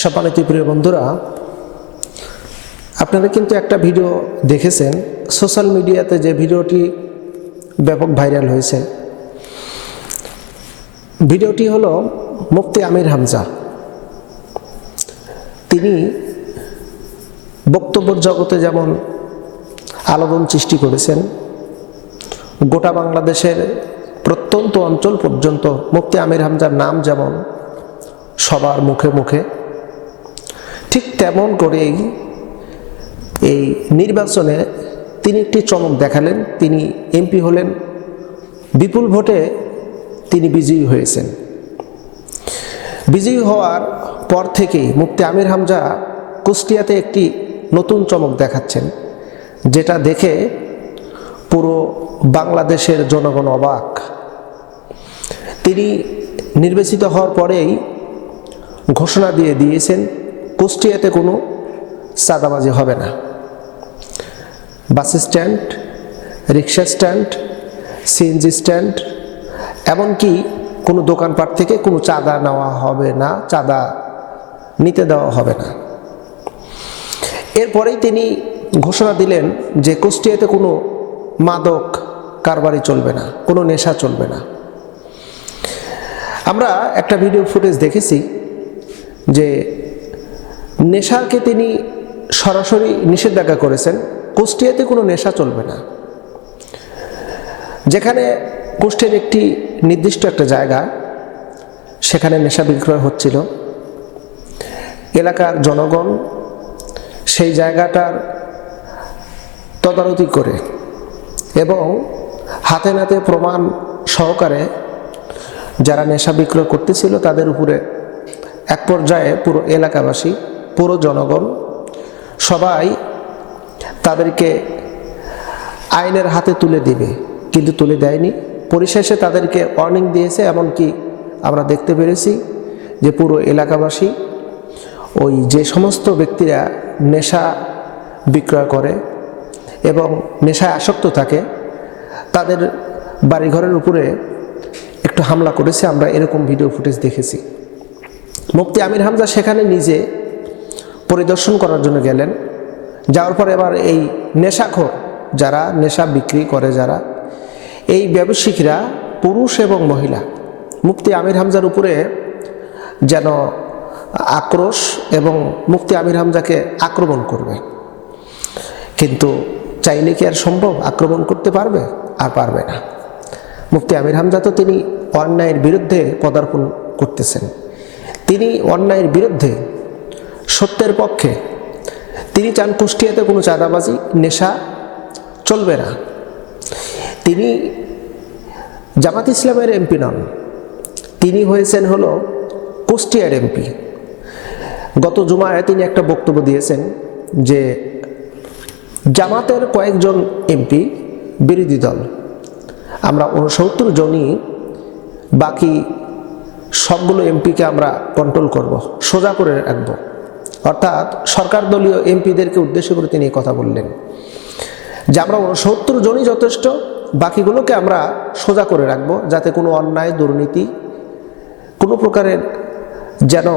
সম্মানিত প্রিয় বন্ধুরা, আপনারা কিন্তু একটা ভিডিও দেখেছেন সোশ্যাল মিডিয়াতে, যে ভিডিওটি ব্যাপক ভাইরাল হয়েছে। ভিডিওটি হলো মুফতি আমির হামজা। তিনি বক্তব্যের জগতে যেমন আলোড়ন সৃষ্টি করেছেন, গোটা বাংলাদেশের প্রত্যন্ত অঞ্চল পর্যন্ত মুফতি আমির হামজার নাম যেমন সবার মুখে মুখে, ঠিক তেমন করেই এই নির্বাচনে তিনি একটি চমক দেখালেন। তিনি এমপি হলেন, বিপুল ভোটে তিনি বিজয়ী হয়েছেন। বিজয়ী হওয়ার পর থেকেই মুফতি আমির হামজা কুষ্টিয়াতে একটি নতুন চমক দেখাচ্ছেন, যেটা দেখে পুরো বাংলাদেশের জনগণ অবাক। তিনি নির্বাচিত হওয়ার পরেই ঘোষণা দিয়ে দিয়েছেন কুষ্টিয়াতে কোনো চাঁদাবাজি হবে না। বাস স্ট্যান্ড, রিক্সা স্ট্যান্ড, সিএনজি স্ট্যান্ড, এমনকি কোনো দোকানপাট থেকে কোনো চাঁদা নেওয়া হবে না, চাঁদা নিতে দেওয়া হবে না। এরপরেই তিনি ঘোষণা দিলেন যে কুষ্টিয়াতে কোনো মাদক কারবারি চলবে না, কোনো নেশা চলবে না। আমরা একটা ভিডিও ফুটেজ দেখেছি যে নেশাকে তিনি সরাসরি নিষেধাজ্ঞা করেছেন, কুষ্টিয়াতে কোনো নেশা চলবে না। যেখানে কুষ্টিয়ার একটি নির্দিষ্ট একটা জায়গা, সেখানে নেশা বিক্রয় হচ্ছিল, এলাকার জনগণ সেই জায়গাটার তদারকি করে এবং হাতে নাতে প্রমাণ সহকারে যারা নেশা বিক্রয় করতেছিল তাদের উপরে এক পর্যায়ে পুরো এলাকাবাসী, পুরো জনগণ সবাই তাদেরকে আইনের হাতে তুলে দিবে, কিন্তু তুলে দেয়নি। পরিশেষে তাদেরকে ওয়ার্নিং দিয়েছে। এমনকি আমরা দেখতে পেরেছি যে পুরো এলাকাবাসী, ওই যে সমস্ত ব্যক্তিরা নেশা বিক্রয় করে এবং নেশায় আসক্ত থাকে, তাদের বাড়িঘরের উপরে একটু হামলা করেছে। আমরা এরকম ভিডিও ফুটেজ দেখেছি। মুফতি আমির হামজা সেখানে নিজে পরিদর্শন করার জন্য গেলেন। যাওয়ার পর এবার এই নেশাখোর যারা নেশা বিক্রি করে, যারা এই ব্যবসায়িকরা, পুরুষ এবং মহিলা, মুফতি আমির হামজার উপরে যেন আক্রোশ এবং মুফতি আমির হামজাকে আক্রমণ করবে। কিন্তু চাইলে কি আর সম্ভব? আক্রমণ করতে পারবে? আর পারবে না। মুফতি আমির হামজা তো তিনি অন্যায়ের বিরুদ্ধে পদার্পণ করতেছেন। তিনি অন্যায়ের বিরুদ্ধে, সত্যের পক্ষে। তিনি চান কুষ্টিয়াতে কোনো চাঁদাবাজি, নেশা চলবে না। তিনি জামাত ইসলামের এমপি নন, তিনি হয়েছেন হলো কুষ্টিয়ার এমপি। গত জুমায় তিনি একটা বক্তব্য দিয়েছেন যে জামাতের কয়েকজন এমপি বিরোধী দল, আমরা 69 জনই, বাকি সবগুলো এমপিকে আমরা কন্ট্রোল করব, সোজা করে রাখব। অর্থাৎ সরকার দলীয় এমপিদেরকে উদ্দেশ্য করে তিনি কথা বললেন যে আমরা 69 জনই যথেষ্ট, বাকিগুলোকে আমরা সোজা করে রাখব, যাতে কোনো অন্যায়, দুর্নীতি, কোনো প্রকারের যেন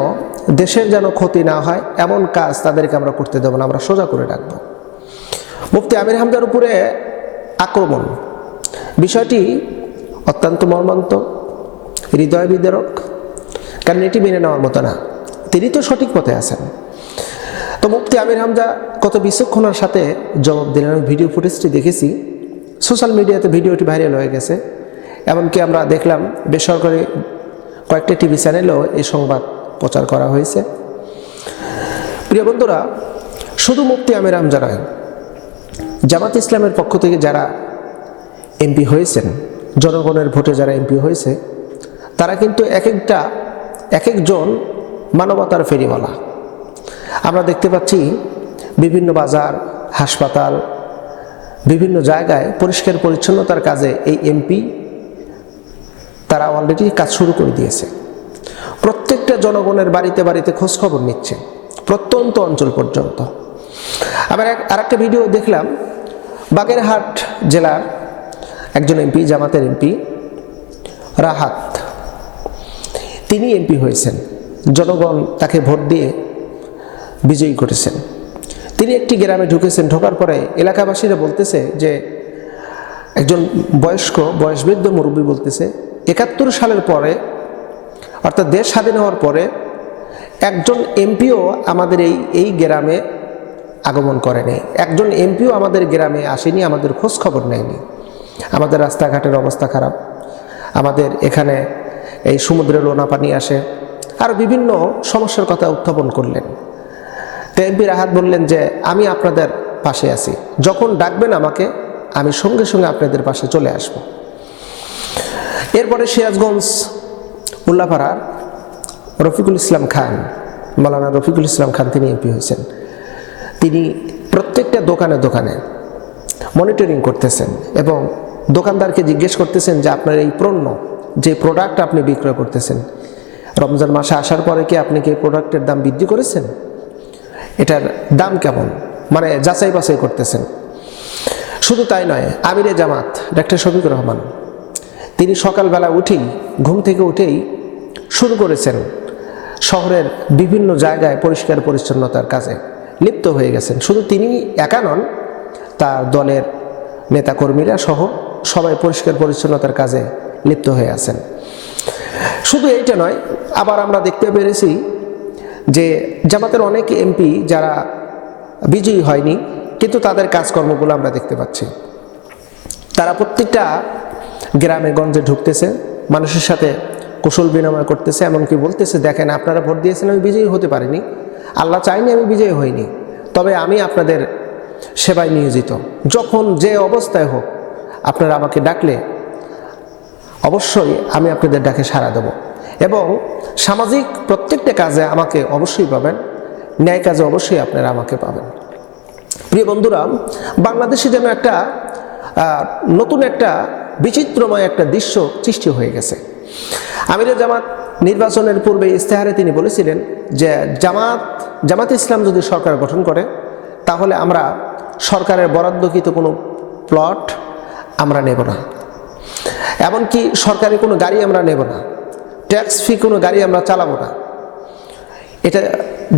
দেশের যেন ক্ষতি না হয়, এমন কাজ তাদেরকে আমরা করতে দেব না, আমরা সোজা করে রাখব। মুফতি আমির হামজার উপরে আক্রমণ, বিষয়টি অত্যন্ত মর্মান্তিক, হৃদয় বিদারক, কারণ এটি মেনে নেওয়ার মতো না। তিনি তো সঠিক পথে আছেন। তো মুফতি আমির হামজা কত বিচক্ষণতার সাথে জবাব দিলেন। আমি ভিডিও ফুটেজটি দেখেছি, সোশ্যাল মিডিয়াতে ভিডিওটি ভাইরাল হয়ে গেছে। এমনকি আমরা দেখলাম বেসরকারি কয়েকটা টিভি চ্যানেলেও এই সংবাদ প্রচার করা হয়েছে। প্রিয় বন্ধুরা, শুধু মুফতি আমির হামজা নয়, জামাত ইসলামের পক্ষ থেকে যারা এমপি হয়েছেন, জনগণের ভোটে যারা এমপি হয়েছে, তারা কিন্তু এক একজন মানবতার ফেরিওয়ালা। আমরা দেখতে পাচ্ছি বিভিন্ন বাজার, হাসপাতাল, বিভিন্ন জায়গায় পরিষ্কার পরিচ্ছন্নতার কাজে এই এমপি তারা অলরেডি কাজ শুরু করে দিয়েছে। প্রত্যেকটা জনগণের বাড়িতে বাড়িতে খোঁজখবর নিচ্ছে, প্রত্যন্ত অঞ্চল পর্যন্ত। আবার আরেকটা ভিডিও দেখলাম, বাগেরহাট জেলার একজন এমপি, জামাতের এমপি রাহাত, তিনি এমপি হয়েছেন। জনগণ তাকে ভোট দিয়ে বিজয়ী করেছেন। তিনি একটি গ্রামে ঢুকেছেন, ঢোকার পরে এলাকাবাসীরা বলতেছে যে একজন বয়সবৃদ্ধ মুরব্বী বলতেছে ৭১ সালের পরে, অর্থাৎ দেশ স্বাধীন হওয়ার পরে একজন এমপিও আমাদের এই গ্রামে আগমন করেনি, একজন এমপিও আমাদের গ্রামে আসেনি, আমাদের খোঁজ খবর নেয়নি। আমাদের রাস্তাঘাটের অবস্থা খারাপ, আমাদের এখানে এই সমুদ্রের লোনা পানি আসে, আর বিভিন্ন সমস্যার কথা উত্থাপন করলেন। তো এমপি রাহাত বললেন যে আমি আপনাদের পাশে আছি, যখন ডাকবেন আমাকে আমি সঙ্গে সঙ্গে আপনাদের পাশে চলে আসব। এরপরে সিরাজগঞ্জ উল্লাপাড়ার রফিকুল ইসলাম খান, মৌলানা রফিকুল ইসলাম খান, তিনি এমপি হয়েছেন। তিনি প্রত্যেকটা দোকানে দোকানে মনিটরিং করতেছেন এবং দোকানদারকে জিজ্ঞেস করতেছেন যে আপনার এই পণ্য, যে প্রোডাক্ট আপনি বিক্রয় করতেছেন, রমজান মাসে আসার পরে কি আপনি কি এই প্রোডাক্টের দাম বৃদ্ধি করেছেন, এটার দাম কেমন, মানে যাচাই বাছাই করতেছেন। শুধু তাই নয়, আমিরে জামাত ডাক্তার শফিকুর রহমান, তিনি সকালবেলা ঘুম থেকে উঠেই শুরু করেছেন শহরের বিভিন্ন জায়গায় পরিষ্কার পরিচ্ছন্নতার কাজে লিপ্ত হয়ে গেছেন। শুধু তিনি একা নন, তার দলের নেতাকর্মীরা সহ সবাই পরিষ্কার পরিচ্ছন্নতার কাজে লিপ্ত হয়ে আছেন। শুধু এইটা নয়, আবার আমরা দেখতে পেরেছি যে জামাতের অনেক এমপি যারা বিজয়ী হয়নি, কিন্তু তাদের কাজকর্মগুলো আমরা দেখতে পাচ্ছি। তারা প্রত্যেকটা গ্রামে গঞ্জে ঢুকতেছে, মানুষের সাথে কুশল বিনিময় করতেছে, এমনকি বলতেছে দেখেন আপনারা ভোট দিয়েছেন, আমি বিজয়ী হতে পারিনি, আল্লাহ চাইনি আমি বিজয়ী হইনি, তবে আমি আপনাদের সেবায় নিয়োজিত, যখন যে অবস্থায় হোক আপনারা আমাকে ডাকলে অবশ্যই আমি আপনাদের ডাকে সাড়া দেব, এবং সামাজিক প্রত্যেকটা কাজে আমাকে অবশ্যই পাবেন, ন্যায় কাজে অবশ্যই আপনারা আমাকে পাবেন। প্রিয় বন্ধুরা, বাংলাদেশে যেন একটা নতুন একটা বিচিত্রময় একটা দৃশ্য সৃষ্টি হয়ে গেছে। আমিরে জামাত নির্বাচনের পূর্বে ইস্তেহারে তিনি বলেছিলেন যে জামাত ইসলাম যদি সরকার গঠন করে তাহলে আমরা সরকারের বরাদ্দকৃত কোনো প্লট আমরা নেব না, এমনকি সরকারি কোনো গাড়ি আমরা নেব না, ট্যাক্স ফ্রি কোনো গাড়ি আমরা চালাবো না। এটা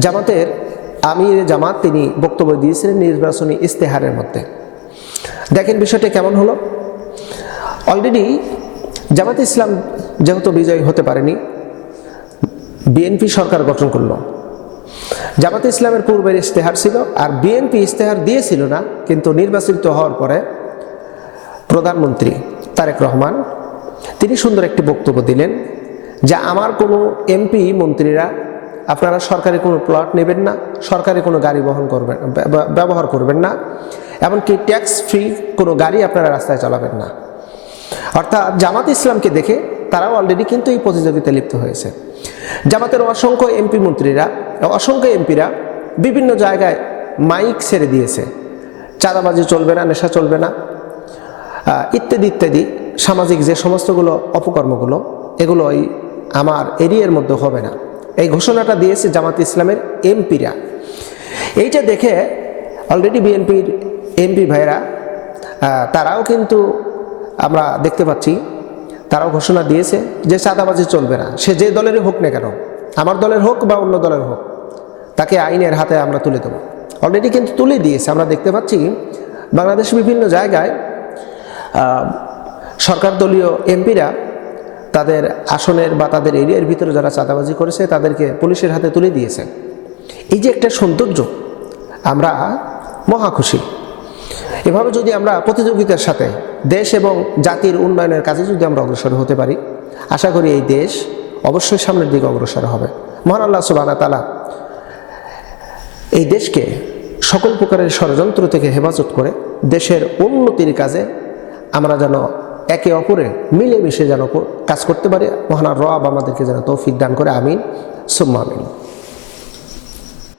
জামাতের আমিরে জামাত তিনি বক্তব্য দিয়েছিলেন নির্বাচনী ইস্তেহারের মধ্যে। দেখেন বিষয়টা কেমন হলো। অলরেডি জামাত ইসলাম যেহেতু বিজয়ী হতে পারেনি, বিএনপি সরকার গঠন করলো। জামাত ইসলামের পূর্বের ইস্তেহার ছিল, আর বিএনপি ইস্তেহার দিয়েছিল না, কিন্তু নির্বাচিত হওয়ার পরে প্রধানমন্ত্রী তারেক রহমান তিনি সুন্দর একটি বক্তব্য দিলেন যে আমার কোনো এমপি মন্ত্রীরা আপনারা সরকারি কোনো প্লট নেবেন না, সরকারি কোনো গাড়ি ব্যবহার করবেন না, এমনকি ট্যাক্স ফ্রি কোনো গাড়ি আপনারা রাস্তায় চালাবেন না। অর্থাৎ জামাত ইসলামকে দেখে তারাও অলরেডি কিন্তু এই প্রতিযোগিতায় লিপ্ত হয়েছে। জামাতের অসংখ্য এমপিরা বিভিন্ন জায়গায় মাইক ছেড়ে দিয়েছে, চাঁদাবাজি চলবে না, নেশা চলবে না, ইত্যাদি ইত্যাদি সামাজিক যে সমস্তগুলো অপকর্মগুলো এগুলোই আমার এরিয়ার মধ্যে হবে না, এই ঘোষণাটা দিয়েছে জামাত ইসলামের এমপিরা। এইটা দেখে অলরেডি বিএনপির এমপি ভাইরা তারাও কিন্তু আমরা দেখতে পাচ্ছি তারাও ঘোষণা দিয়েছে যে চাঁদাবাজি চলবে না, সে যে দলেরই হোক না কেন, আমার দলের হোক বা অন্য দলের হোক, তাকে আইনের হাতে আমরা তুলে দেবো। অলরেডি কিন্তু তুলে দিয়েছে। আমরা দেখতে পাচ্ছি বাংলাদেশের বিভিন্ন জায়গায় সরকার দলীয় এমপিরা তাদের আসনের বা তাদের এরিয়ার ভিতরে যারা চাঁদাবাজি করেছে তাদেরকে পুলিশের হাতে তুলে দিয়েছে। এই যে একটা সৌন্দর্য, আমরা মহা খুশি। এভাবে যদি আমরা প্রতিযোগিতার সাথে দেশ এবং জাতির উন্নয়নের কাজে যদি আমরা অগ্রসর হতে পারি, আশা করি এই দেশ অবশ্যই সামনের দিকে অগ্রসর হবে। মহান আল্লাহ সুবহানাহু ওয়া তাআলা এই দেশকে সকল প্রকারের ষড়যন্ত্র থেকে হেফাজত করে দেশের উন্নতির কাজে আমরা যেন একে অপরে মিলেমিশে যেন কাজ করতে পারি। মহান রব আমাদেরকে যেন তৌফিক দান করে। আমিন সুম্মা আমিন।